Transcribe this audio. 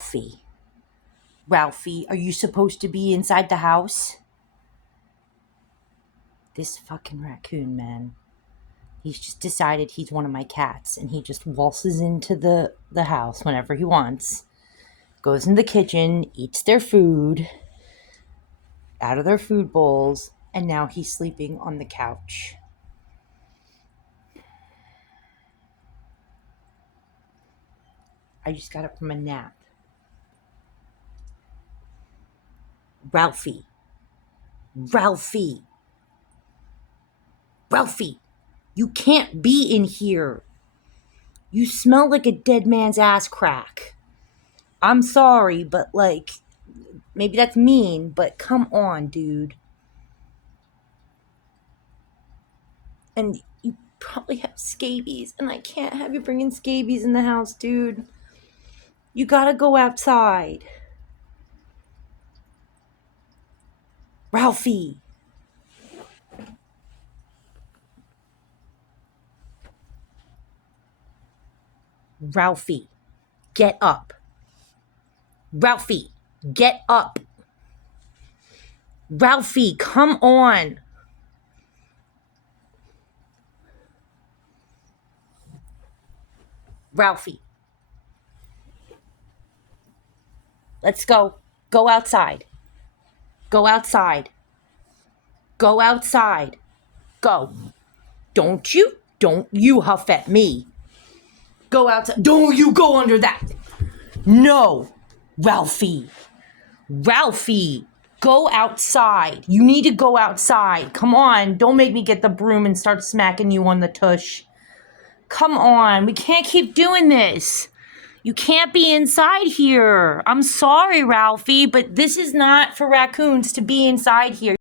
Ralphie. Ralphie, are you supposed to be inside the house? This fucking raccoon, man. He's just decided he's one of my cats, and he just waltzes into the house whenever he wants. Goes in the kitchen, eats their food out of their food bowls, and now he's sleeping on the couch. I just got up from a nap. Ralphie. Ralphie. Ralphie, you can't be in here. You smell like a dead man's ass crack. I'm sorry, but maybe that's mean, but come on, dude. And you probably have scabies, and I can't have you bringing scabies in the house, dude. You gotta go outside. Ralphie. Ralphie, get up. Ralphie, get up. Ralphie, come on. Ralphie. Let's go. Go outside. Go outside. Go outside. Go. Don't you huff at me. Go outside. Don't you go under that. No. Ralphie. Ralphie. Go outside. You need to go outside. Come on. Don't make me get the broom and start smacking you on the tush. Come on. We can't keep doing this. You can't be inside here. I'm sorry, Ralphie, but this is not for raccoons to be inside here.